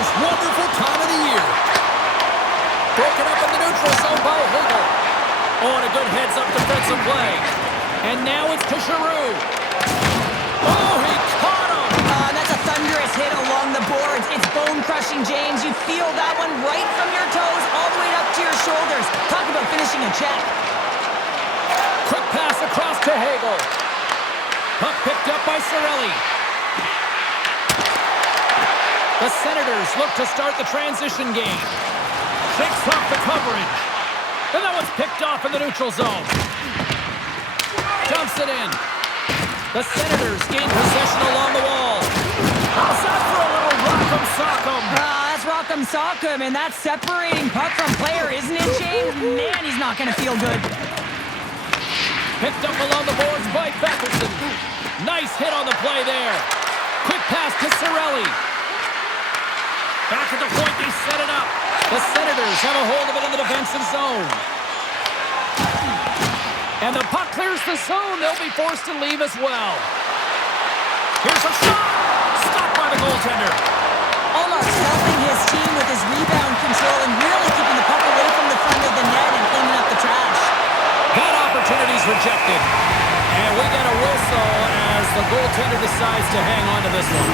most wonderful time of the year. Broken up in the neutral zone by Hagel. Oh, and a good heads-up defensive play. And now it's to Giroux. Oh, he caught him. That's a thunderous hit along the boards. It's bone-crushing, James. You feel that one right from your toes all the way up to your shoulders. Talk about finishing a check. Quick pass across to Hagel. Puck picked up by Cirelli. The Senators look to start the transition game. Shakes off the coverage. And that one's picked off in the neutral zone. Dumps it in. The Senators gain possession along the wall. How's that for a little rock'em sock'em? That's rock'em sock'em, and that's separating puck from player, isn't it, James? Man, he's not going to feel good. Picked up along the boards by Beckerson. Nice hit on the play there. Quick pass to Cirelli. Back at the point, they set it up. The Senators have a hold of it in the defensive zone. And the puck clears the zone. They'll be forced to leave as well. Here's a shot. Stopped by the goaltender. Almost helping his team with his rebound control and really keeping the puck away from the front of the net and cleaning up the trash. That opportunity's rejected. And we get a whistle as the goaltender decides to hang on to this one.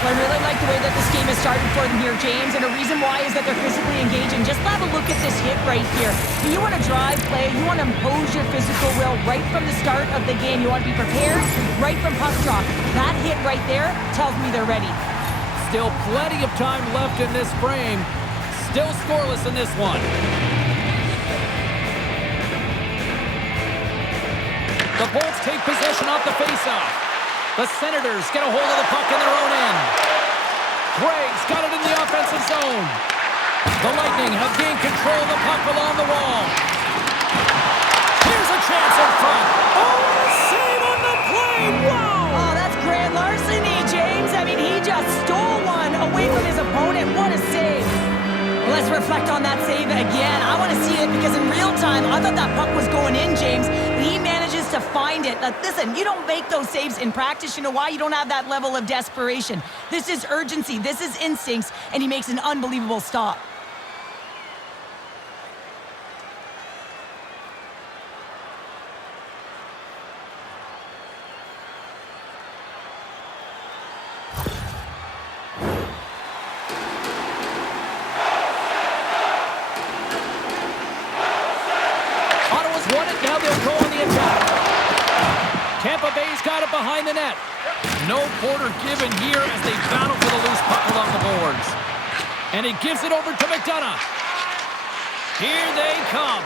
Well, I really like the way that this game has started for them here, James, and the reason why is that they're physically engaging. Just have a look at this hit right here. You want to drive play, you want to impose your physical will right from the start of the game. You want to be prepared right from puck drop. That hit right there tells me they're ready. Still plenty of time left in this frame. Still scoreless in this one. The Bolts take possession off the faceoff. The Senators get a hold of the puck in their own end. Gregg's got it in the offensive zone. The Lightning have gained control of the puck along the wall. Here's a chance in front. Oh, save on the play! Wow! Oh, that's grand larceny, James. I mean, he just stole one away from his opponent. What a save. Well, let's reflect on that save again. I want to see it because in real time, I thought that puck was going in, James. But he manages to find it. Now, listen, you don't make those saves in practice. You know why? You don't have that level of desperation. This is urgency. This is instincts. And he makes an unbelievable stop. Tampa Bay's got it behind the net. No quarter given here as they battle for the loose puck along the boards. And he gives it over to McDonough. Here they come.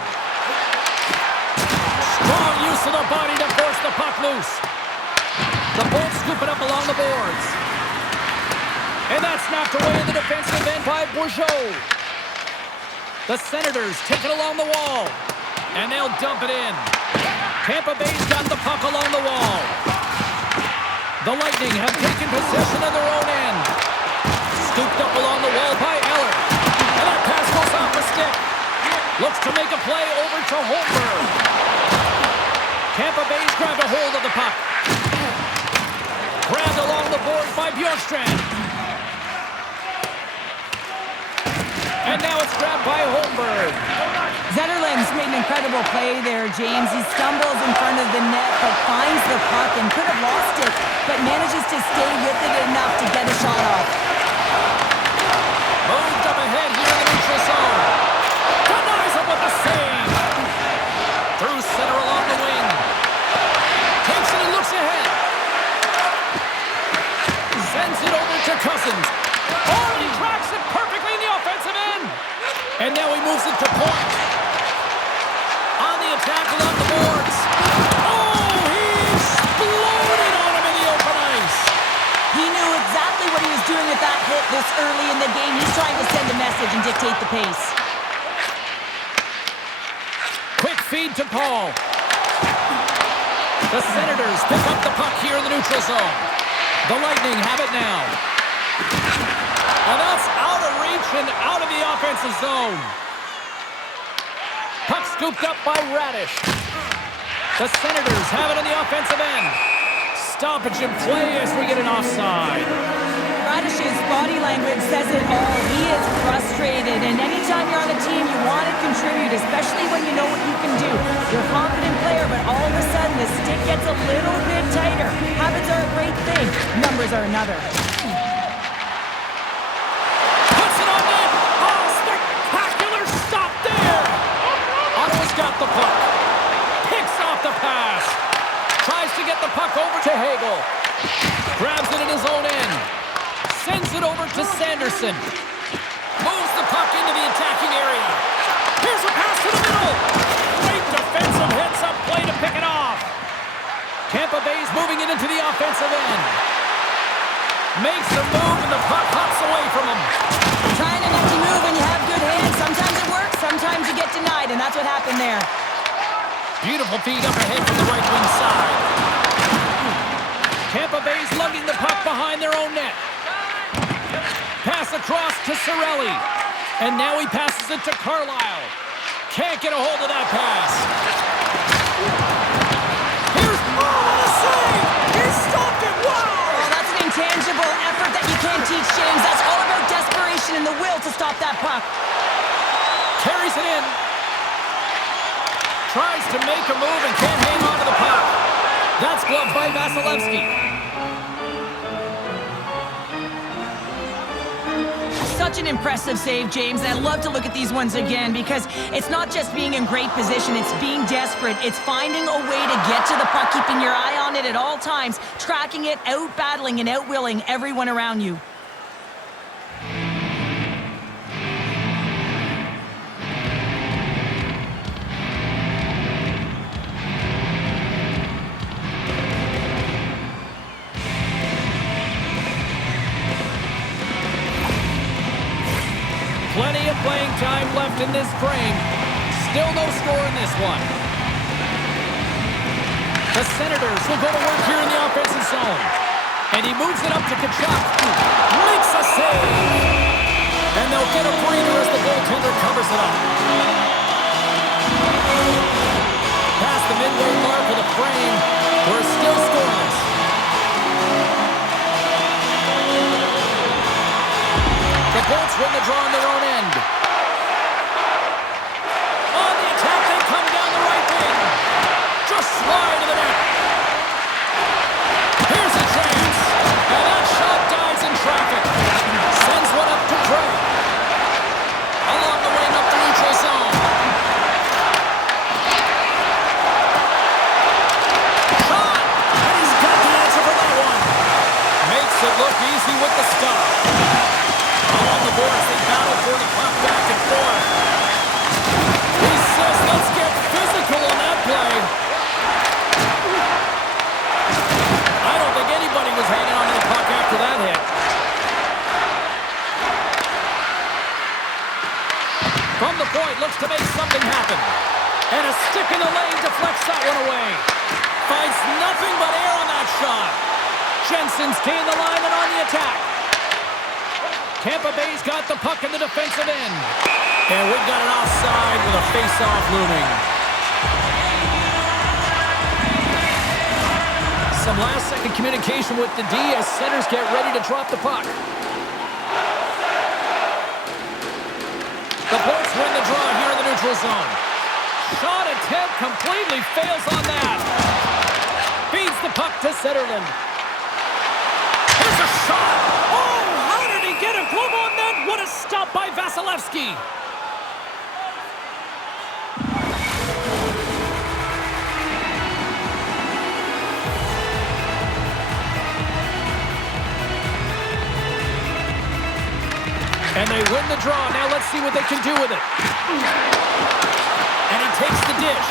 Strong use of the body to force the puck loose. The Bolts scoop it up along the boards. And that's knocked away in the defensive end by Bourgeau. The Senators take it along the wall. And they'll dump it in. Tampa Bay's got the puck along the wall. The Lightning have taken possession of their own end. Scooped up along the wall by Eller. And that pass goes off the stick. Looks to make a play over to Holmberg. Tampa Bay's grabbed a hold of the puck. Grabbed along the boards by Bjorkstrand. And now it's grabbed by Holmberg. Zetterlund's made an incredible play there, James. He stumbles in front of the net, but finds the puck and could have lost it, but manages to stay with it enough to get a shot off. Moved up ahead here in the neutral zone. Denies him with the save. Through center along the wing. Takes it and looks ahead. Sends it over to Cousins. Oh, he tracks it perfectly in the offensive end. And now he moves it to point. On the attack along the boards. Oh, he exploded on him in the open ice. He knew exactly what he was doing with that hit this early in the game. He's trying to send a message and dictate the pace. Quick feed to Paul. The Senators pick up the puck here in the neutral zone. The Lightning have it now. And that's out of reach and out of the offensive zone. Puck scooped up by Radish. The Senators have it in the offensive end. Stoppage in play as we get an offside. Radish's body language says it all. He is frustrated, and anytime you're on a team, you want to contribute, especially when you know what you can do. You're a confident player, but all of a sudden, the stick gets a little bit tighter. Habits are a great thing. Numbers are another. Puts it on net. Oh, spectacular stop there. Ottawa's got the puck. Picks off the pass. Tries to get the puck over to Hagel. Grabs it in his own end. Sends it over to Sanderson. Moves the puck into the attacking area. Here's a pass to the middle. Great defensive heads-up play to pick it off. Tampa Bay's moving it into the offensive end. Makes the move, and the puck hops away from him. Trying to make you move when you have good hands. Sometimes it works, sometimes you get denied, and that's what happened there. Beautiful feed up ahead from the right wing side. Tampa Bay's lugging the puck behind their own net. Pass across to Cirelli. And now he passes it to Carlisle. Can't get a hold of that pass. Here's what a save! He stopped it! Wow! Oh, that's an intangible effort that you can't teach, James. That's all about desperation and the will to stop that puck. Carries it in. Tries to make a move and can't hang on to the puck. That's gloved by Vasilevsky. Such an impressive save, James, and I love to look at these ones again because it's not just being in great position, it's being desperate. It's finding a way to get to the puck, keeping your eye on it at all times, tracking it, out-battling and out-willing everyone around you. Plenty of playing time left in this frame. Still no score in this one. The Senators will go to work here in the offensive zone. And he moves it up to Kachuk. Makes a save. And they'll get a breather as the goaltender covers it up. Past the midway mark of the frame. We're still scoreless. The Bolts win the draw on their own end. On the attack, they come down the right wing. Just slide to the net. Here's a chance. And that shot dies in traffic. Sends one up to Trey. Along the wing up the neutral zone. Shot! And he's got the answer for that one. Makes it look easy with the stop. On the boards, they battle for the puck back and forth. He says, let's get physical on that play. I don't think anybody was hanging on to the puck after that hit. From the point, looks to make something happen. And a stick in the lane deflects that one away. Finds nothing but air on that shot. Jensen's gained the line and on the attack. Tampa Bay's got the puck in the defensive end. And we've got an offside with a face-off looming. Some last-second communication with the D as centers get ready to drop the puck. The Bolts win the draw here in the neutral zone. Shot attempt completely fails on that. Feeds the puck to Zetterlund. Here's a shot. Oh, how did he get a glove on that? What a stop by Vasilevsky. And they win the draw. Now let's see what they can do with it. And he takes the dish.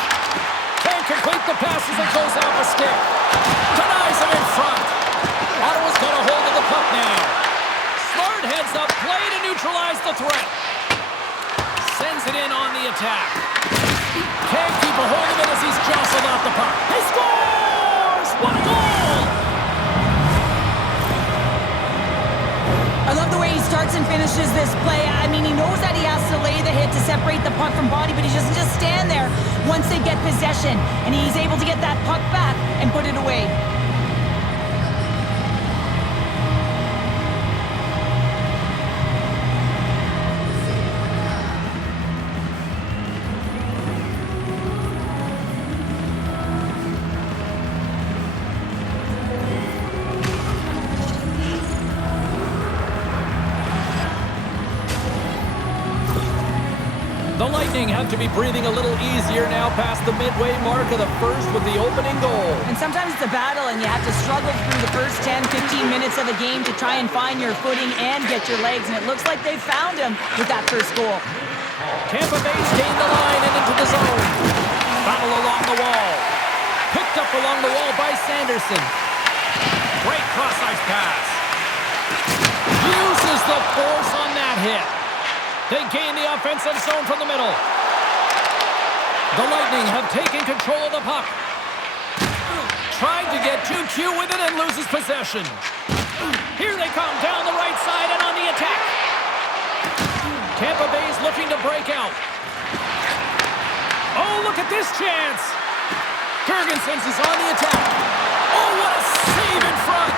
Can't complete the pass as it goes off a stick. Denies him in front. Ottawa's got a hold of the puck now. Smart heads up play to neutralize the threat. Sends it in on the attack. Can't keep a hold of it as he's jostled off the puck. He scores! What a goal! I love the way he starts and finishes this play. I mean, he knows that he has to lay the hit to separate the puck from body, but he doesn't just stand there once they get possession. And he's able to get that puck back and put it away. Lightning have to be breathing a little easier now past the midway mark of the first with the opening goal. And sometimes it's a battle, and you have to struggle through the first 10, 15 minutes of a game to try and find your footing and get your legs, and it looks like they've found him with that first goal. Tampa Bay's gained the line and into the zone. Battle along the wall. Picked up along the wall by Sanderson. Great cross-ice pass. Uses the force on that hit. They gain the offensive zone from the middle. The Lightning have taken control of the puck. Tried to get too cute with it and loses possession. Here they come down the right side and on the attack. Tampa Bay's looking to break out. Oh, look at this chance. Jurgensen's is on the attack. Oh, what a save in front.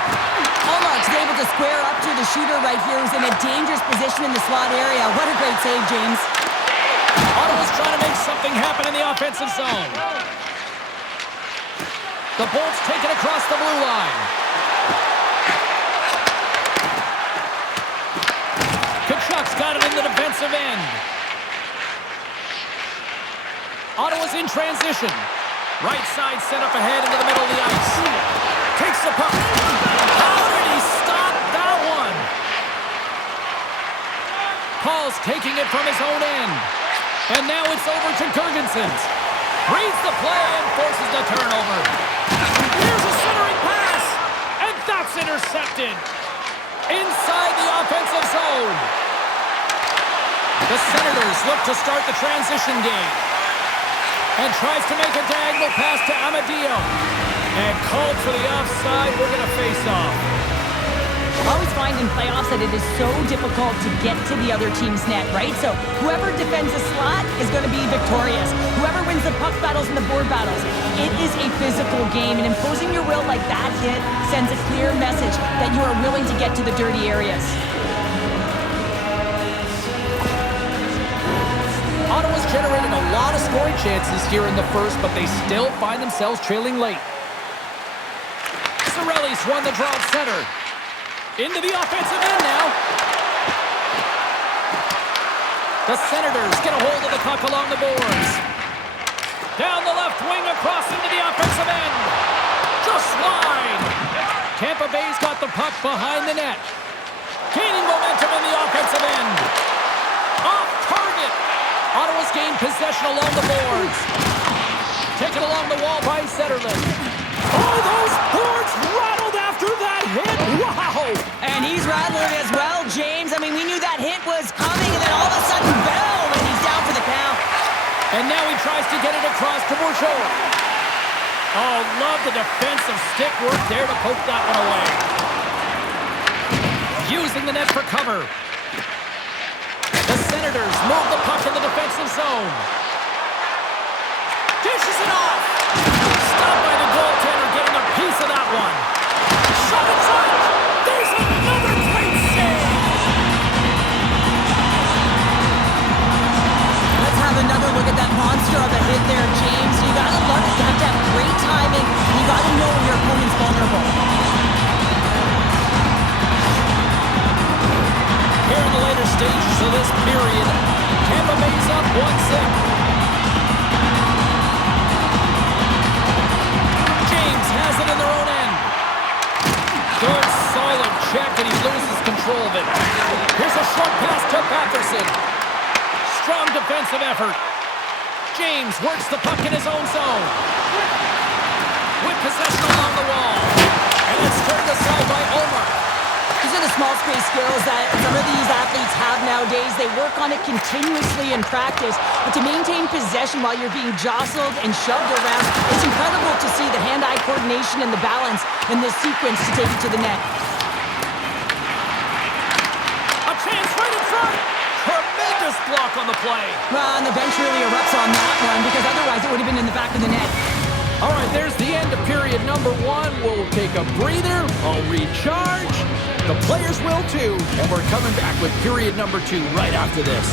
Ullmark's able to square up to the shooter right here, who's in a dangerous position in the slot area. What a great save, James. Ottawa's trying to make something happen in the offensive zone. The Bolts take it across the blue line. Kachuk's got it in the defensive end. Ottawa's in transition. Right side set up ahead into the middle of the ice. Takes the puck. How did he stop that one? Paul's taking it from his own end. And now it's over to Jurgensen's. Reads the play and forces the turnover. Here's a centering pass. And that's intercepted. Inside the offensive zone. The Senators look to start the transition game. And tries to make a diagonal pass to Amadio. And called for the offside. We're going to face off. I always find in playoffs that it is so difficult to get to the other team's net, right? So whoever defends a slot is going to be victorious. Whoever wins the puck battles and the board battles. It is a physical game, and imposing your will like that hit sends a clear message that you are willing to get to the dirty areas. Ottawa's generated a lot of scoring chances here in the first, but they still find themselves trailing late. Cirelli's won the draw at center. Into the offensive end now. The Senators get a hold of the puck along the boards. Down the left wing across into the offensive end. Just wide. Tampa Bay's got the puck behind the net. Gaining momentum in the offensive end. Off target. Ottawa's gained possession along the boards. Taken along the wall by Zetterlund. Oh, those boards rattled after that hit. Wow. And he's rattled as well, James. I mean, we knew that hit was coming, and then all of a sudden, Bell, and he's down for the count. And now he tries to get it across to Bourgeois. Oh, love the defensive stick work there to poke that one away. Using the net for cover. The Senators move the puck in the defensive zone. Dishes it off. Stopped by the goaltender, getting a piece of that one. Shot in front. There's another great save. Let's have another look at that monster of a hit there, James. You gotta love it. You have to have great timing. You gotta know when your opponent's vulnerable. Here in the later stages of this period, Tampa Bay's up 1-0. James has it in their own end. Good, solid check, and he loses control of it. Here's a short pass to Patterson. Strong defensive effort. James works the puck in his own zone. With possession along the wall. And it's turned aside by Omar. These are the small space skills that some of these athletes have nowadays. They work on it continuously in practice. But to maintain possession while you're being jostled and shoved around, it's incredible to see the hand-eye coordination and the balance in this sequence to take it to the net. A chance right in front. Tremendous block on the play. Well, and the bench really erupts on that one, because otherwise it would have been in the back of the net. All right, there's the end of period number 1. We'll take a breather. I'll recharge. The players will too. And we're coming back with period number 2 right after this.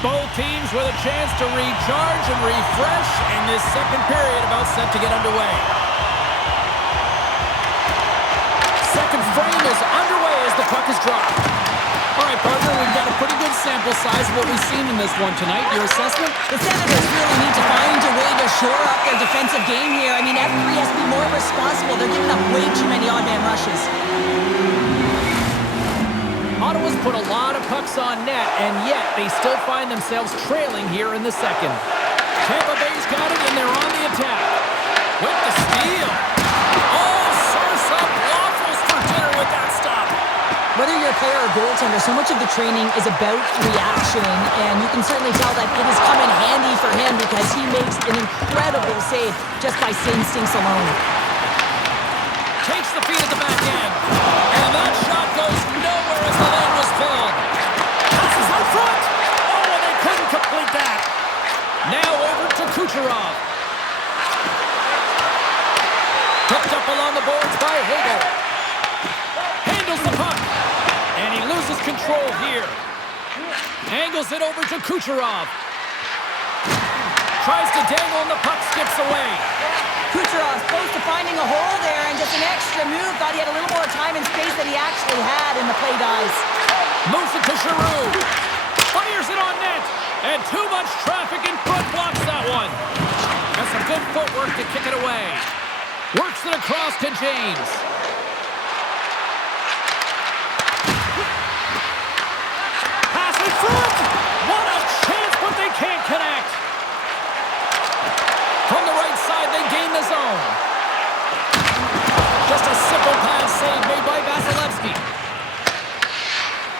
Both teams with a chance to recharge and refresh, and this second period about set to get underway. Second frame is underway as the puck is dropped. All right, partner, we've got a pretty good sample size of what we've seen in this one tonight. Your assessment? The Senators really need to find a way to shore up their defensive game here. I mean, F3 has to be more responsible. They're giving up way too many odd-man rushes. Ottawa's put a lot of pucks on net, and yet they still find themselves trailing here in the second. Tampa Bay's got it, and they're on the attack. With the steal. Oh, source up waffles for dinner with that stop. Whether you're a player or goaltender, so much of the training is about reaction, and you can certainly tell that it has come in handy for him because he makes an incredible save just by instincts alone. Takes the feed at the back end, and that shot goes nowhere as the lane was filled. Passes out front. Oh, and they couldn't complete that. Now over to Kucherov. Picked up along the boards by Hagel. Handles the puck. And he loses control here. Angles it over to Kucherov. Tries to dangle and the puck skips away. Kucherov's close to finding a hole there, and just an extra move. Thought he had a little more time and space than he actually had, and the play dies. Moves it to Giroux. Fires it on net. And too much traffic in front blocks that one. That's some good footwork to kick it away. Works it across to James. Pass in front. What a chance, but they can't connect. From the right side, they gain the zone. Just a simple pass save made by Vasilevsky.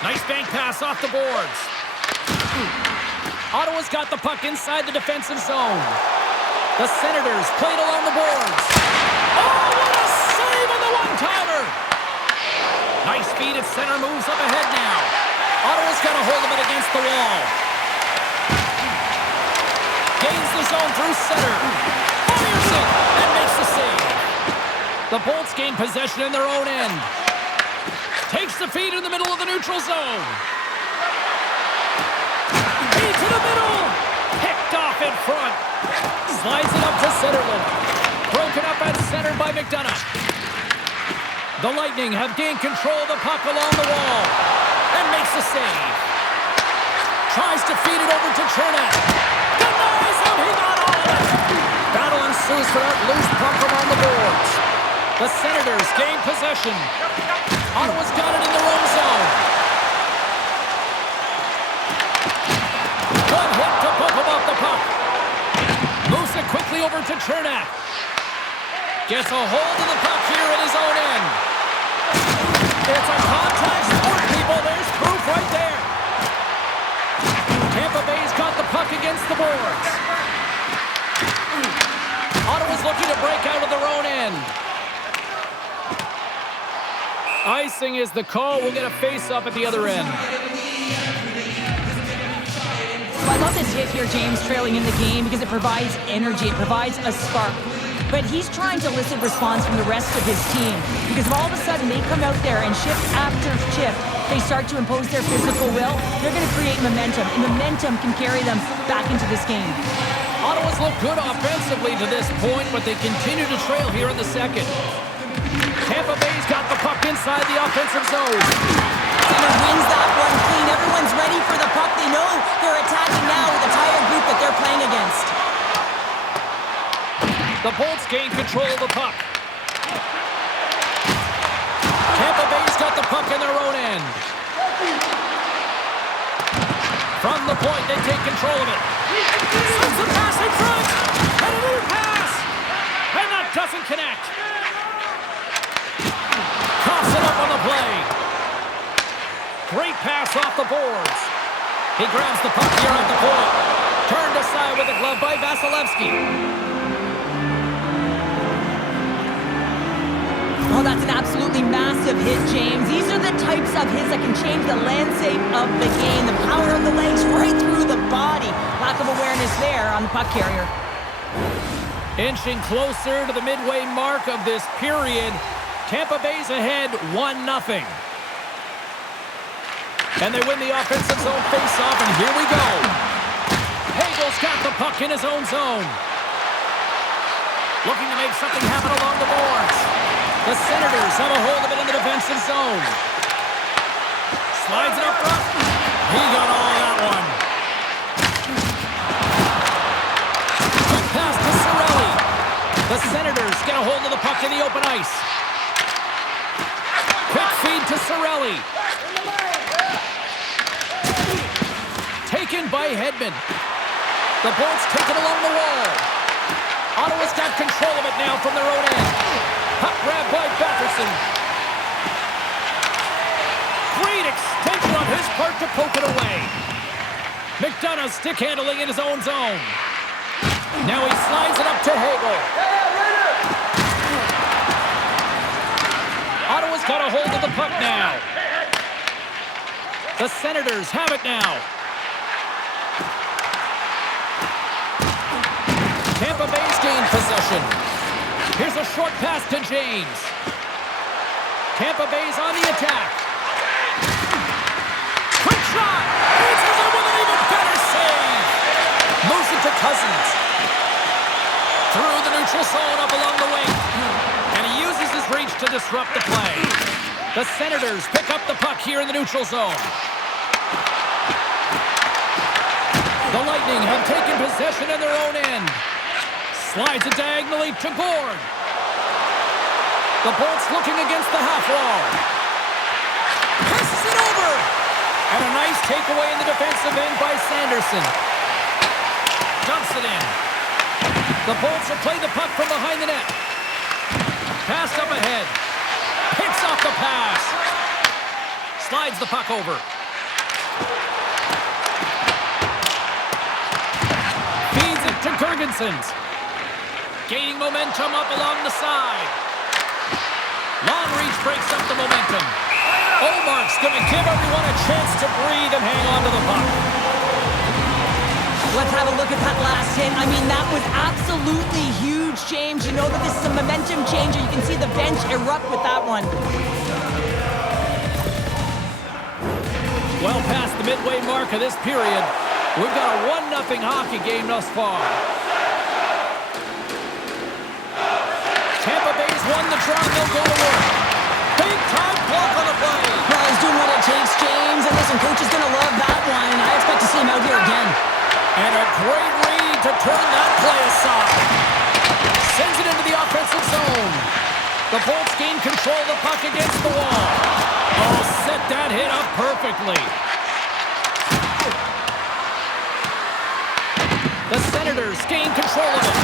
Nice bank pass off the boards. Ottawa's got the puck inside the defensive zone. The Senators played along the boards. Oh, what a save on the one-timer! Nice feed at center, moves up ahead now. Ottawa's got a hold of it against the wall. Gains the zone through center. Fires it and makes the save. The Bolts gain possession in their own end. Takes the feed in the middle of the neutral zone. Feed to the middle. Picked off in front. Slides it up to Centerland. Broken up at center by McDonough. The Lightning have gained control of the puck along the wall. And makes the save. Tries to feed it over to Chernak. Denies him. He got all of it. Battle ensues for that loose puck along the boards. The Senators gain possession. Ottawa's got it in their own zone. Good hit to bump him off the puck. Moves it quickly over to Chernak. Gets a hold of the puck here at his own end. It's a contact sport, people. There's proof right there. Tampa Bay's got the puck against the boards. Ottawa's looking to break out of their own end. Icing is the call. We'll get a face-up at the other end. Well, I love this hit here, James, trailing in the game because it provides energy. It provides a spark. But he's trying to elicit response from the rest of his team because if all of a sudden they come out there and shift after shift, they start to impose their physical will, they're going to create momentum, and momentum can carry them back into this game. Ottawa's looked good offensively to this point, but they continue to trail here in the second. Tampa Bay's got the puck inside the offensive zone. Center wins that one clean. Everyone's ready for the puck. They know they're attacking now with the tired group that they're playing against. The Bolts gain control of the puck. Tampa Bay's got the puck in their own end. From the point, they take control of it. Sends the pass in front. And a new pass. And that doesn't connect. Coughs it up on the play. Great pass off the boards. He grabs the puck here at the point. Turned aside with the glove by Vasilevsky. Oh, that's an absolutely massive hit, James. These are the types of hits that can change the landscape of the game. The power of the legs right through the body. Lack of awareness there on the puck carrier. Inching closer to the midway mark of this period. Tampa Bay's ahead 1-0. And they win the offensive zone face-off, and here we go. Hagel's got the puck in his own zone. Looking to make something happen along the boards. The Senators have a hold of it in the defensive zone. Slides it up front. He got all of that one. Quick pass to Cirelli. The Senators get a hold of the puck in the open ice. Quick feed to Cirelli. Taken by Hedman. The Bolts take it along the wall. Ottawa's got control of it now from their own end. Puck grab by Batherson. Great extension on his part to poke it away. McDonough stick handling in his own zone. Now he slides it up to Hagel. Ottawa's got a hold of the puck now. The Senators have it now. Tampa Bay's gained possession. Here's a short pass to James. Tampa Bay's on the attack. Quick shot! Answers it with an even better save! Moves it to Cousins. Through the neutral zone up along the wing. And he uses his reach to disrupt the play. The Senators pick up the puck here in the neutral zone. The Lightning have taken possession in their own end. Slides it diagonally to Gord. The Bolts looking against the half wall. Passes it over. And a nice takeaway in the defensive end by Sanderson. Dumps it in. The Bolts will play the puck from behind the net. Pass up ahead. Picks off the pass. Slides the puck over. Feeds it to Girgensons. Gaining momentum up along the side. Long reach breaks up the momentum. Omark's going to give everyone a chance to breathe and hang on to the puck. Let's have a look at that last hit. I mean, that was absolutely huge, James. You know that this is a momentum changer. You can see the bench erupt with that one. Well past the midway mark of this period, we've got a 1-0 hockey game thus far. Tampa Bay's won the draw, they'll go to work. Big time block on the play. Well, he's doing what it takes, James. And listen, coach is going to love that one. I expect to see him out here again. And a great read to turn that play aside. Sends it into the offensive zone. The Bolts gain control of the puck against the wall. Oh, set that hit up perfectly. The Senators gain control of it.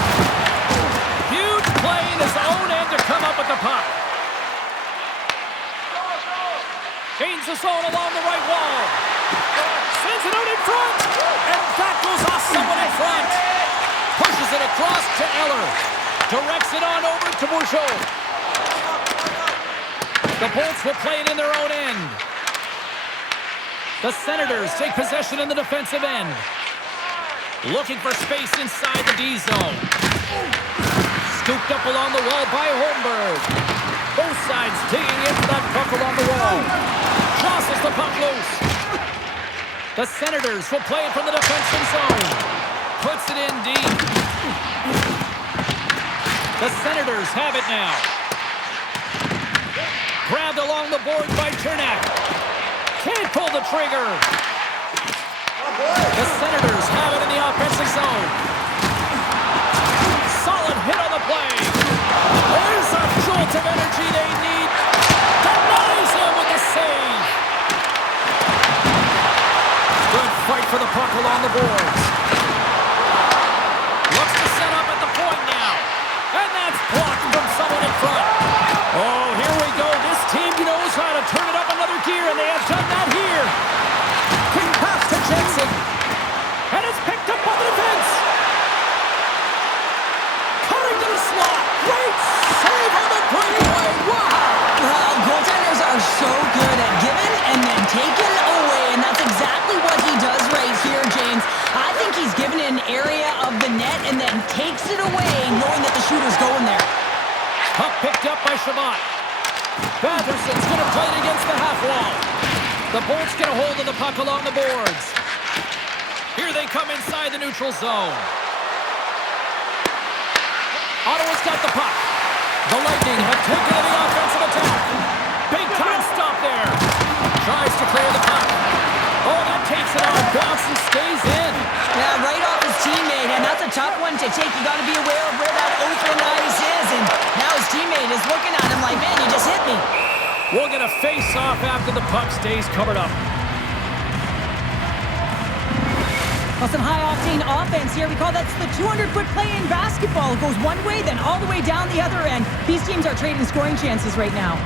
Huge play in his own end to come up with the puck. Gains the zone along the right wall. Sends it out in front. And that goes off someone in front. Pushes it across to Eller. Directs it on over to Bourgeau. The Bolts will play it in their own end. The Senators take possession in the defensive end. Looking for space inside the D zone. Scooped up along the wall by Holmberg. Both sides digging into that puck along the wall. Tosses the puck loose. The Senators will play it from the defensive zone. Puts it in deep. The Senators have it now. Grabbed along the board by Chernak. Can't pull the trigger. The Senators have it in the offensive zone. Solid hit on the play. There's a jolt of energy they need. Denies him with the save. Good fight for the puck along the boards. Looks to set up at the point now. And that's blocked from someone in front. Oh, here we go. This team knows how to turn it up another gear, and they have done that here. Quick pass to Jensen. And it's picked up by the defense. Cutting to the slot. Great save on the breakaway. Wow. Well, goaltenders are so good at giving and then taking away, and that's exactly what he does right here, James. I think he's given an area of the net and then takes it away, knowing that the shooter's going there. Puck picked up by Shabbat. Batherson's going to play it against the half wall. The Bolts get a hold of the puck along the boards. Here they come inside the neutral zone. Ottawa's got the puck. The Lightning have taken to the offensive attack. Big time stop there. Tries to clear the puck. Oh, that takes it out. Bounce and stays in. Yeah, right off his teammate, and that's a tough one to take. You got to be aware of where that open ice is, and now his teammate is looking at him like, man, you just hit me. We'll get a face-off after the puck stays covered up. Well, some high-octane offense here. We call that the 200-foot play in basketball. It goes one way, then all the way down the other end. These teams are trading scoring chances right now.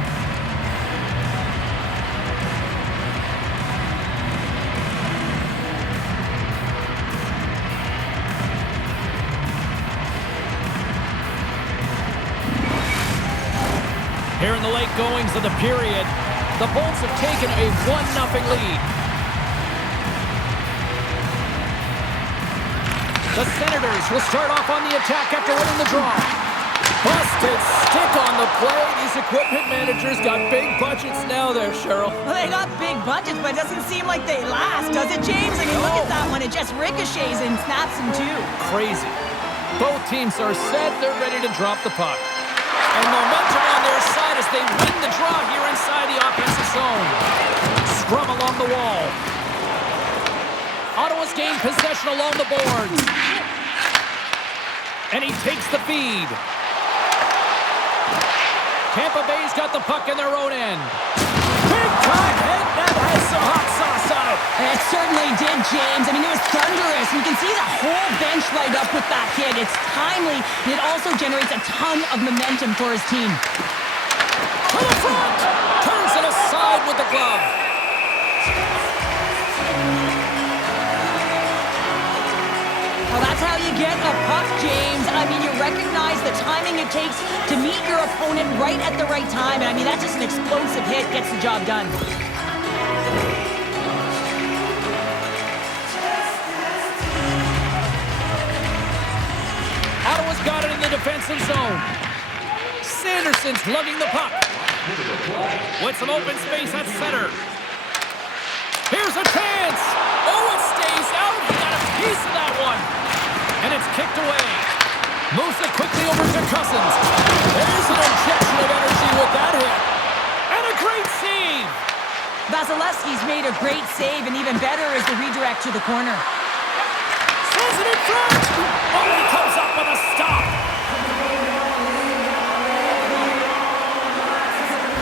Here in the late goings of the period, the Bolts have taken a 1-0 lead. The Senators will start off on the attack after winning the draw. Busted stick on the play. These equipment managers got big budgets now there, Cheryl. Well, they got big budgets, but it doesn't seem like they last, does it, James? I mean, look at that one. It just ricochets and snaps in two. Crazy. Both teams are set. They're ready to drop the puck. And momentum on their side as they win the draw here inside the offensive zone. Scrum along the wall. Ottawa's gained possession along the boards. And he takes the feed. Tampa Bay's got the puck in their own end. Big time hit. That has some hot sauce on it. It certainly did, James. I mean, it was thunderous. You can see the whole bench light up with that hit. It's timely, and it also generates a ton of momentum for his team. To the front. Turns it aside with the glove. Well, that's how you get a puck, James. I mean, you recognize the timing it takes to meet your opponent right at the right time. And I mean, that's just an explosive hit. Gets the job done. Ottawa's got it in the defensive zone. Sanderson's lugging the puck. With some open space at center. Here's a chance. Oh, it stays out. He got a piece of that one. And it's kicked away. Moves it quickly over to Cousins. There's an injection of energy with that hit. And a great save. Vasilevsky's made a great save, and even better is the redirect to the corner. Sends it in front. Oh, he comes up with a stop.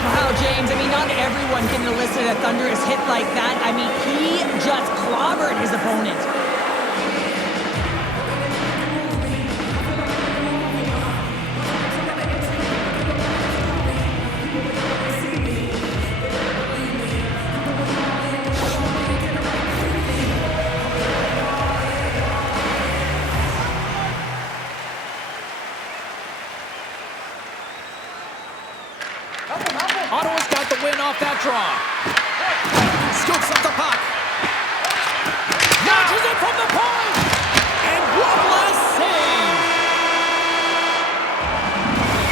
Wow, James, I mean, not everyone can elicit a thunderous hit like that. I mean, he just clobbered his opponent. Ottawa's got the win off that draw. Scoops up the puck. Launches it from the point. And one last save.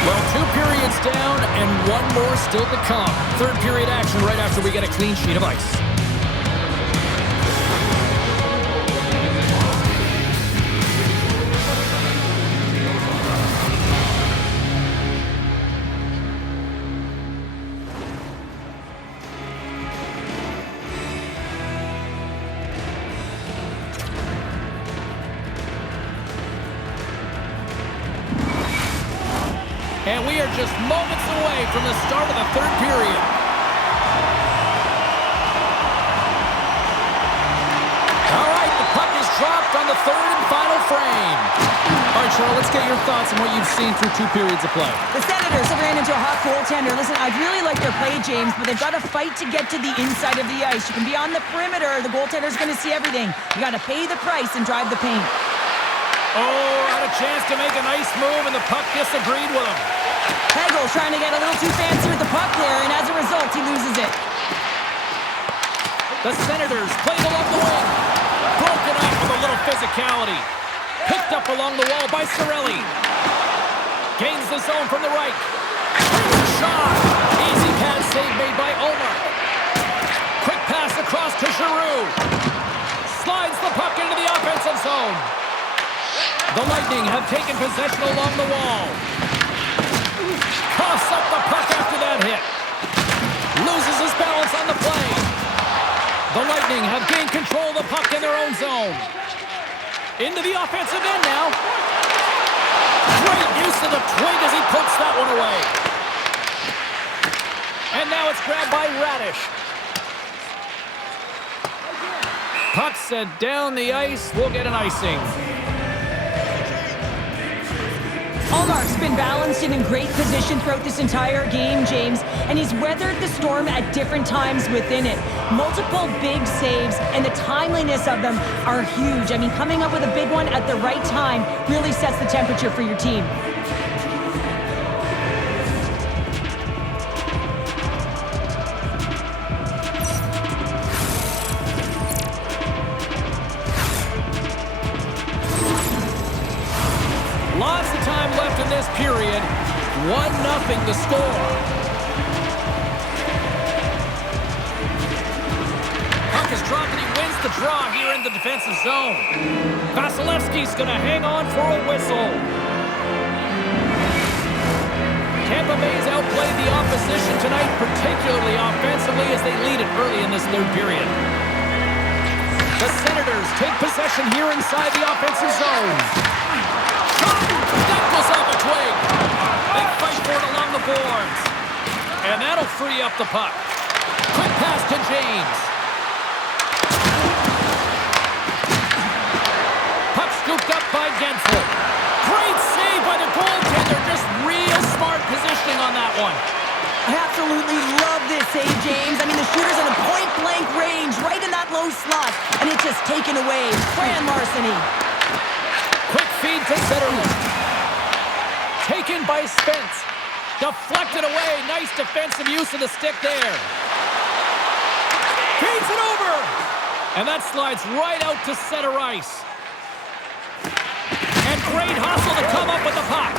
Well, 2 periods down and 1 more still to come. Third period action right after we get a clean sheet of ice. And we are just moments away from the start of the third period. All right, the puck is dropped on the third and final frame. All right, Cheryl, let's get your thoughts on what you've seen through 2 periods of play. The Senators have ran into a hot goaltender. Listen, I really like their play, James, but they've got to fight to get to the inside of the ice. You can be on the perimeter. The goaltender's going to see everything. You got to pay the price and drive the paint. Oh, had a chance to make a nice move, and the puck disagreed with him. Hegel's trying to get a little too fancy with the puck there, and as a result, he loses it. The Senators played along the wing. Broken up with a little physicality. Picked up along the wall by Cirelli. Gains the zone from the right. Shot. Easy pad save made by Omar. Quick pass across to Giroux. Slides the puck into the zone. The Lightning have taken possession along the wall. Coughs up the puck after that hit. Loses his balance on the play. The Lightning have gained control of the puck in their own zone. Into the offensive end now. Great use of the twig as he puts that one away. And now it's grabbed by Radish. Puck sent down the ice. We'll get an icing. Allmark's been balanced and in great position throughout this entire game, James, and he's weathered the storm at different times within it. Multiple big saves, and the timeliness of them are huge. I mean, coming up with a big one at the right time really sets the temperature for your team. Lots of time left in this period. 1-0 the score. Puck is dropped and he wins the draw here in the defensive zone. Vasilevsky's going to hang on for a whistle. Tampa Bay's outplayed the opposition tonight, particularly offensively, as they lead it early in this third period. The Senators take possession here inside the offensive zone. That goes off a twig. They fight for it along the boards. And that'll free up the puck. Quick pass to James. Puck scooped up by Gensel. Great save by the goaltender. Just real smart positioning on that one. I absolutely love this save, James. I mean, the shooter's in a point-blank range, right in that low slot, and it's just taken away. Fran Larceny. Quick feed to Zetterlund. Taken by Spence. Deflected away. Nice defensive use of the stick there. Feeds it over. And that slides right out to center ice. And great hustle to come up with the puck.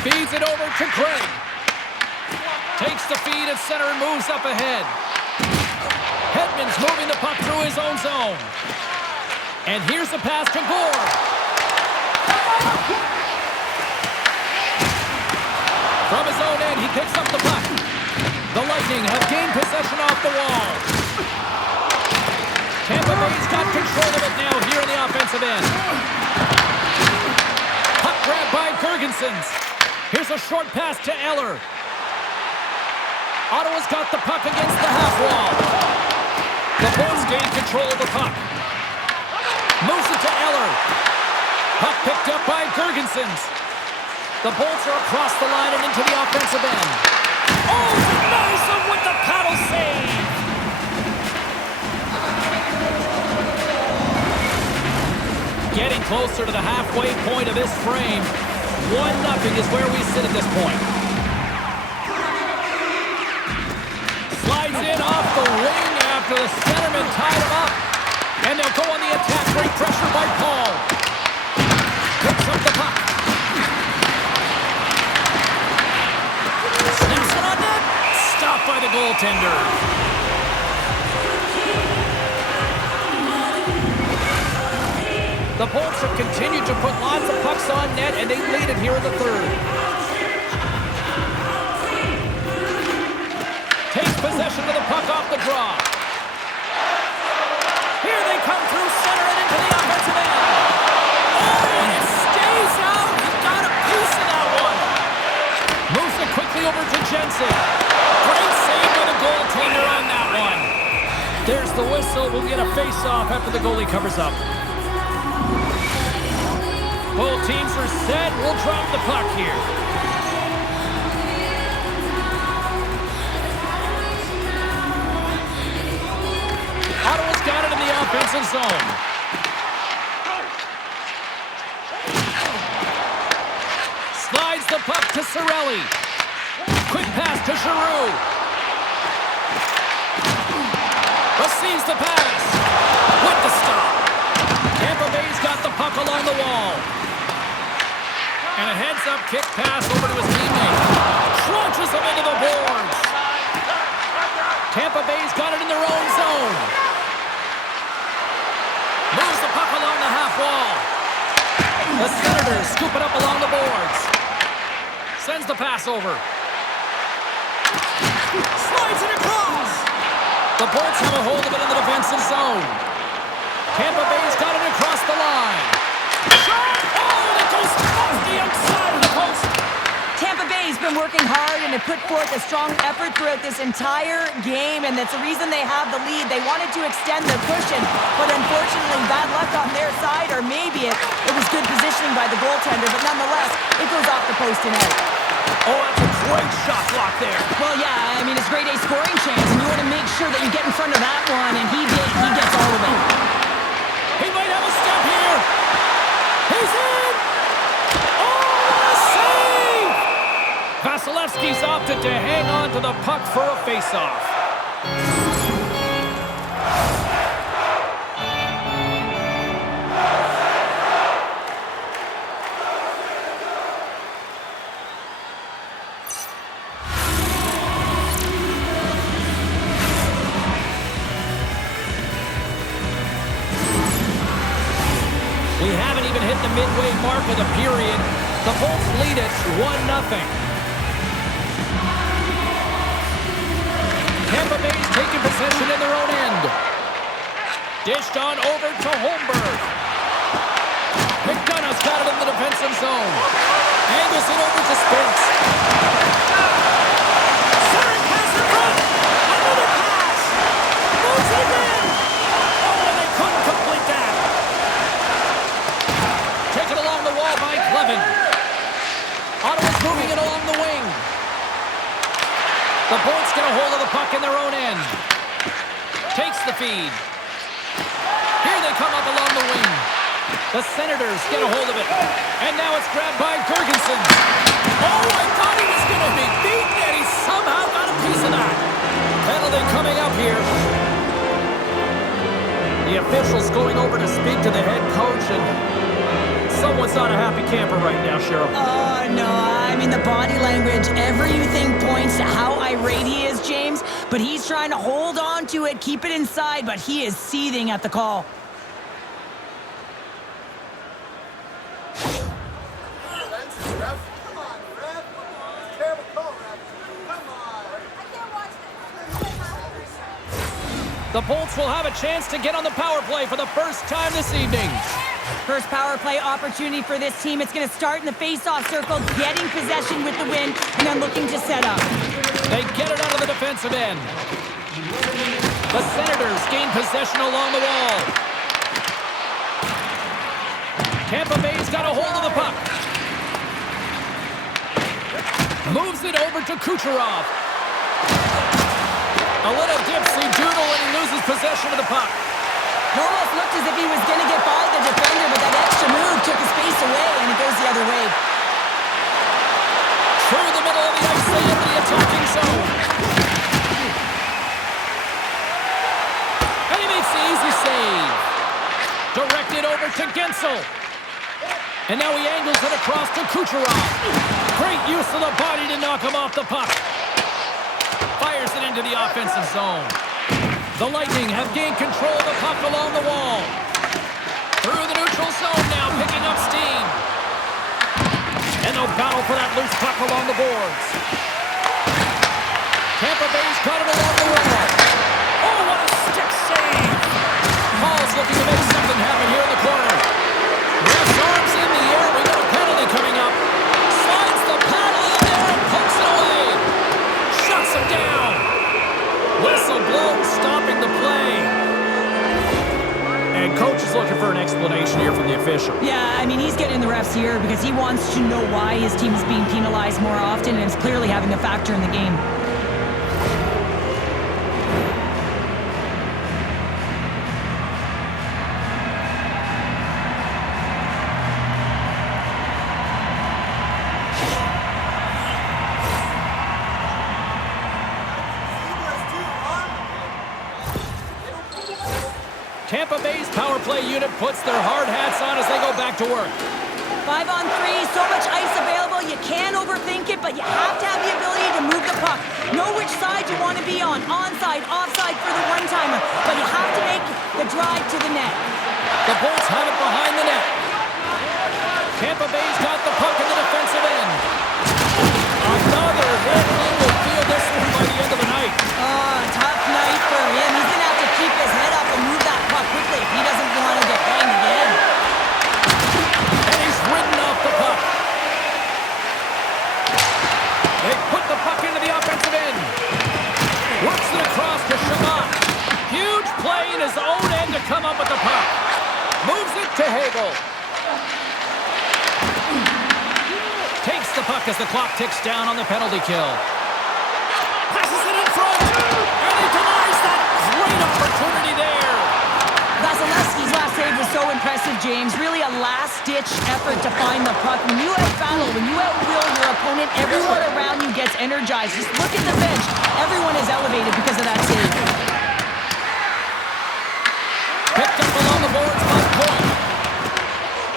Feeds it over to Craig. Takes the feed at center and moves up ahead. Hedman's moving the puck through his own zone. And here's the pass to Gore. From his own end, he picks up the puck. The Lightning have gained possession off the wall. Tampa Bay's got control of it now here in the offensive end. Puck grabbed by Girgensons. Here's a short pass to Eller. Ottawa's got the puck against the half wall. The Bulls gain control of the puck. Moves it to Eller. Puck picked up by Girgensons. The Bolts are across the line and into the offensive end. Oh, denies him with the paddle save. Getting closer to the halfway point of this frame. 1-0 is where we sit at this point. Slides in off the wing after the centerman tied him up. And they'll go on the attack. Great pressure by Paul. Picks up the puck. Snaps it on net. Stopped by the goaltender. The Bolts have continued to put lots of pucks on net, and they lead it here in the third. Takes possession of the puck off the draw. Here they come through center and into the offensive end. Oh, and it stays out. He got a piece of that one. Moves it quickly over to Jensen. Great save by the goaltender on that one. There's the whistle. We'll get a face-off after the goalie covers up. Both teams are set. We'll drop the puck here. Ottawa's got it in the offensive zone. Slides the puck to Cirelli. Quick pass to Giroux. Receives the pass. With the stop. Tampa Bay's got the puck along the wall. And a heads-up kick pass over to his teammate. Crunches him into the boards. Tampa Bay's got it in their own zone. along the half wall. The Senators scoop it up along the boards. Sends the pass over. Slides it across. The Bolts have a hold of it in the defensive zone. Tampa Bay's got it across the line. Shot! Oh, and it goes off the outside of the post. Tampa Bay's been working hard and have put forth a strong effort throughout this entire game, and that's the reason they have the lead. They wanted to extend their cushion, but unfortunately bad luck on their side, or maybe it was good positioning by the goaltender, but nonetheless, it goes off the post and out. Oh, that's a great shot block there. Well, yeah, I mean, it's grade A scoring chance, and you want to make sure that you get in front of that one, and he did. He gets all of it. He might have a step here. He's in! Oh, what a save! Vasilevsky's opted to hang on to the puck for a face-off. We haven't even hit the midway mark of the period. The Bolts lead it 1-0. Tampa Bay's taking possession in their own end. Dished on over to Holmberg. McDonough's got it in the defensive zone. Angles it over to Spence. Centering pass in front. Another pass. Moves it in. Oh, and they couldn't complete that. Taken along the wall by Clevin. Ottawa's moving it along the wing. The Bolts get a hold of the puck in their own end. Takes the feed. Here they come up along the wing. The Senators get a hold of it. And now it's grabbed by Gergensen. Oh, I thought he was going to be beaten, and he somehow got a piece of that. Penalty coming up here. The official's going over to speak to the head coach, and someone's not a happy camper right now, Cheryl. Oh, no, I mean, the body language, everything points to how irate he is, James, but he's trying to hold on to it, keep it inside, but he is seething at the call. The Bolts will have a chance to get on the power play for the first time this evening. First power play opportunity for this team. It's going to start in the face-off circle, getting possession with the win, and then looking to set up. They get it out of the defensive end. The Senators gain possession along the wall. Tampa Bay's got a hold of the puck. Moves it over to Kucherov. A little dipsy-doodle and he loses possession of the puck. It almost looked as if he was going to get by the defender, but that extra move took his space away, and it goes the other way. Through the middle of the ice, they into the attacking zone. And he makes the easy save. Directed over to Gensel. And now he angles it across to Kucherov. Great use of the body to knock him off the puck. Fires it into the offensive zone. The Lightning have gained control of the puck along the wall. Through the neutral zone now, picking up steam. And they'll battle for that loose puck along the boards. Tampa Bay's got it along the wall. Oh, what a stick save! Paul's looking to make something happen here in the corner. Ref's arms in the air. We got a penalty coming up. Slides the paddle in there and pokes it away. Shuts him down. Whistle blown, stopping the play. And coach is looking for an explanation here from the official. Yeah, I mean, he's getting the refs here because he wants to know why his team is being penalized more often, and it's clearly having a factor in the game. Tampa Bay's power play unit puts their hard hats on as they go back to work. 5-on-3, so much ice available, you can't overthink it, but you have to have the ability to move the puck. Know which side you want to be on, onside, offside for the one-timer, but you have to make the drive to the net. The Bolts have it Hagel. Takes the puck as the clock ticks down on the penalty kill. Passes it in front. And he denies that great opportunity there. Vasilevsky's last save was so impressive, James. Really a last-ditch effort to find the puck. When you out-battle, when you out-will your opponent, everyone around you gets energized. Just look at the bench. Everyone is elevated because of that save. Picked up along the boards by Point.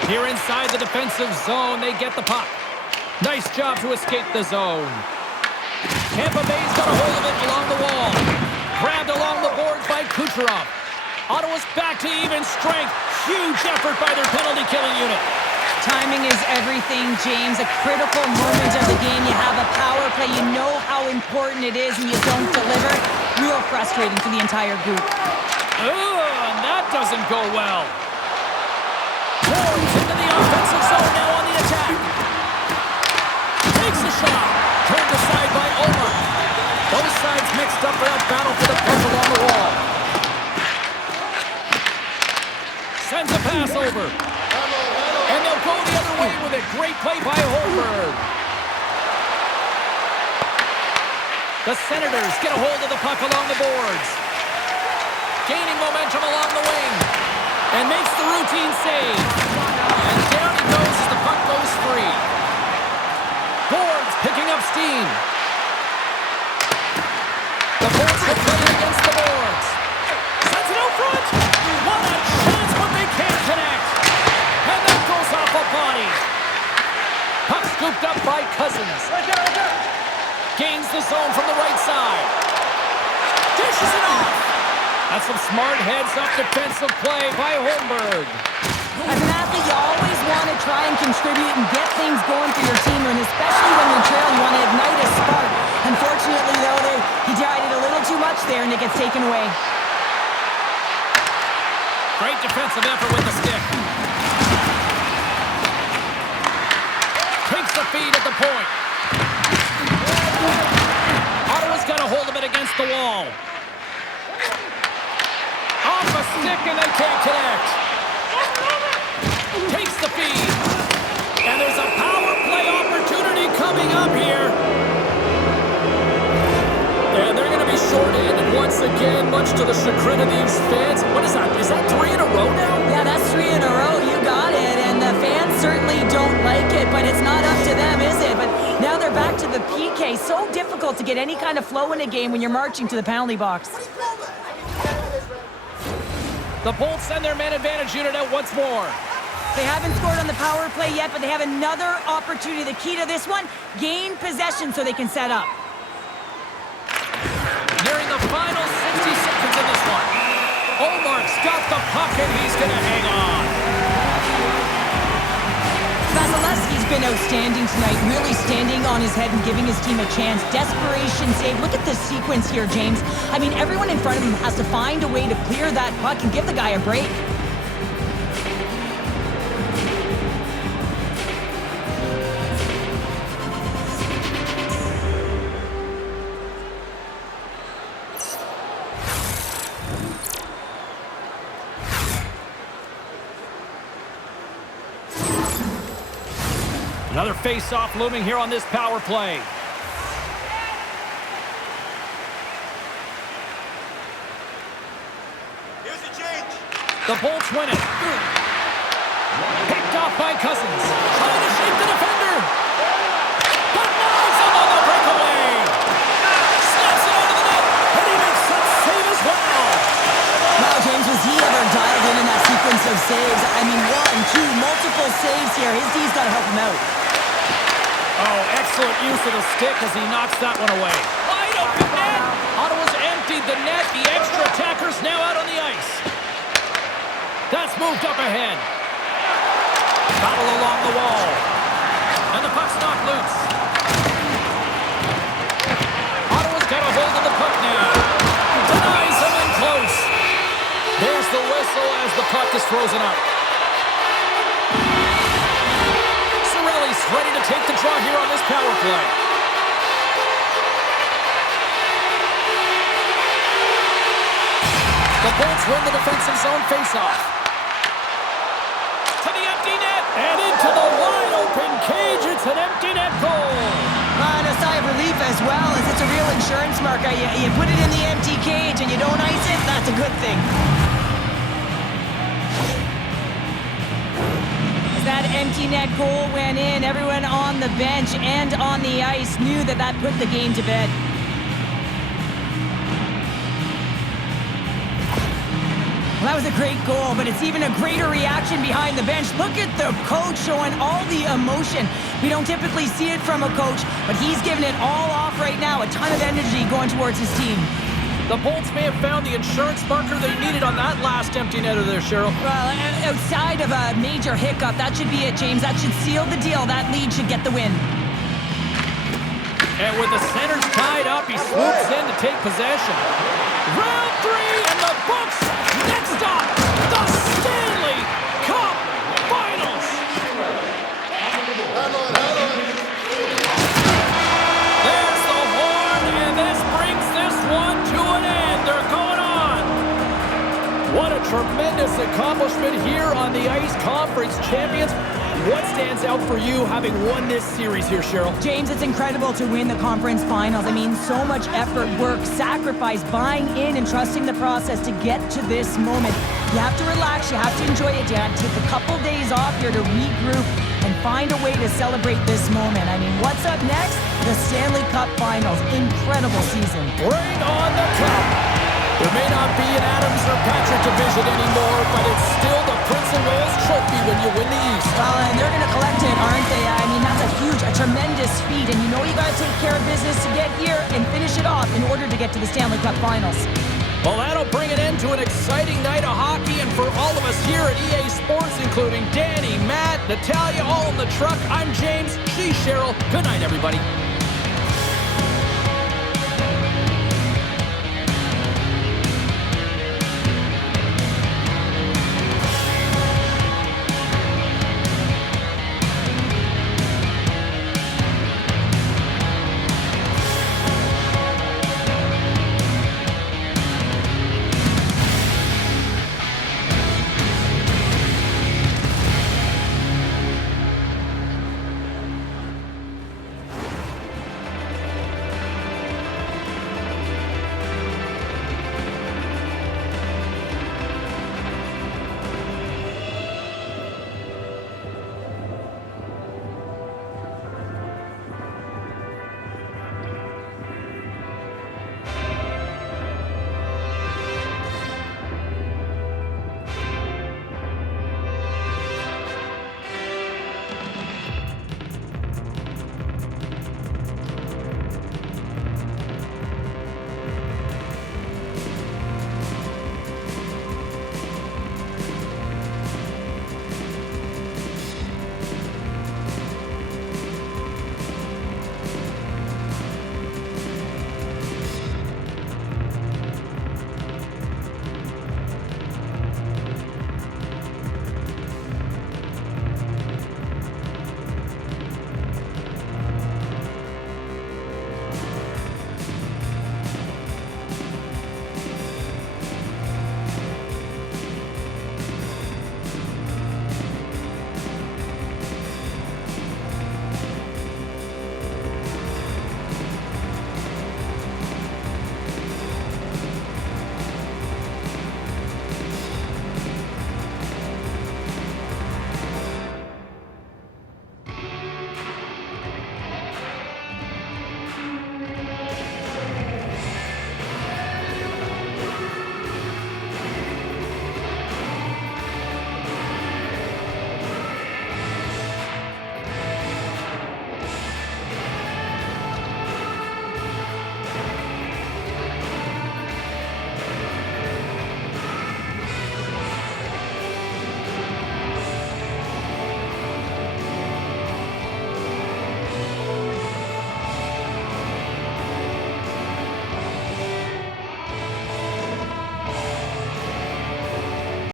Here inside the defensive zone, they get the puck. Nice job to escape the zone. Tampa Bay's got a hold of it along the wall. Grabbed along the boards by Kucherov. Ottawa's back to even strength. Huge effort by their penalty-killing unit. Timing is everything, James. A critical moment of the game. You have a power play. You know how important it is, and you don't deliver. Real frustrating for the entire group. And that doesn't go well. Boards into the offensive zone now on the attack. Takes a shot. Turned aside by Ulmer. Both sides mixed up for that battle for the puck along the wall. Sends a pass over. And they'll go the other way with it. Great play by Holmberg. The Senators get a hold of the puck along the boards. Gaining momentum along the wing. And makes the routine save. And down he goes as the puck goes free. Boards picking up steam. The Bolts are playing against the boards. Sends it out front. What a chance, but they can't connect. And that goes off a body. Puck scooped up by Cousins. Gains the zone from the right side. Dishes it off. That's some smart heads-up defensive play by Holmberg. As an athlete, you always want to try and contribute and get things going for your team, and especially when you're trailing, you want to ignite a spark. Unfortunately, though, he tried it a little too much there, and it gets taken away. Great defensive effort with the stick. Takes the feed at the point. Ottawa's got a hold of it against the wall. Off a stick, and they can't connect. Takes the feed. And there's a power play opportunity coming up here. And they're going to be short-handed once again, much to the chagrin of these fans. What is that? Is that 3 in a row now? Yeah, that's 3 in a row. You got it. And the fans certainly don't like it, but it's not up to them, is it? But now they're back to the PK. So difficult to get any kind of flow in a game when you're marching to the penalty box. The Bolts send their man advantage unit out once more. They haven't scored on the power play yet, but they have another opportunity. The key to this one, gain possession so they can set up. Nearing the final 60 seconds of this one. Olmark's got the puck, and he's going to hang on. Vasilevsky's been outstanding tonight, really standing on his head and giving his team a chance. Desperation save. Look at the sequence here, James. I mean, everyone in front of him has to find a way to clear that puck and give the guy a break. Another face-off looming here on this power play. Here's the change. The Bolts win it. Picked off by Cousins. Trying to shake the defender. But nice on the breakaway. Snaps it out of the net. And he makes that save as well. Wow, James, was he ever dialed in that sequence of saves? I mean, 1, 2, multiple saves here. His D's got to help him out. Oh, excellent use of the stick as he knocks that one away. Wide open net. Ottawa's emptied the net. The extra attacker's now out on the ice. That's moved up ahead. Battle along the wall. And the puck's knocked loose. Ottawa's got a hold of the puck now. Denies him in close. There's the whistle as the puck is frozen up. Ready to take the draw here on this power play. The Bolts win the defensive zone faceoff. to the wide open cage. It's an empty net goal. And a sigh of relief as well, as it's a real insurance marker. You put it in the empty cage and you don't ice it, that's a good thing. As that empty net goal went in, everyone on the bench and on the ice knew that that put the game to bed. Well, that was a great goal, but it's even a greater reaction behind the bench. Look at the coach showing all the emotion. We don't typically see it from a coach, but he's giving it all off right now. A ton of energy going towards his team. The Bolts may have found the insurance marker they needed on that last empty netter there, Cheryl. Well, outside of a major hiccup, that should be it, James. That should seal the deal. That lead should get the win. And with the centers tied up, he swoops in to take possession. Round 3 in the books. Next up, the Stanley Cup Finals. There's the horn, and this brings this one to an end. They're going on. What a tremendous accomplishment here on the Ice Conference Champions. What stands out for you having won this series here, Cheryl? James, it's incredible to win the conference finals. I mean, so much effort, work, sacrifice, buying in and trusting the process to get to this moment. You have to relax, you have to enjoy it, you have to take a couple days off here to regroup and find a way to celebrate this moment. I mean, what's up next? The Stanley Cup Finals. Incredible season. Bring on the cup! There may not be an Adams or Patrick division anymore, but it's still the Prince of Wales trophy when you win the East. Well, and they're going to collect it, aren't they? I mean, that's a tremendous feat, and you know you got to take care of business to get here and finish it off in order to get to the Stanley Cup Finals. Well, that'll bring an end to an exciting night of hockey, and for all of us here at EA Sports, including Danny, Matt, Natalia, all in the truck, I'm James, she's Cheryl. Good night, everybody.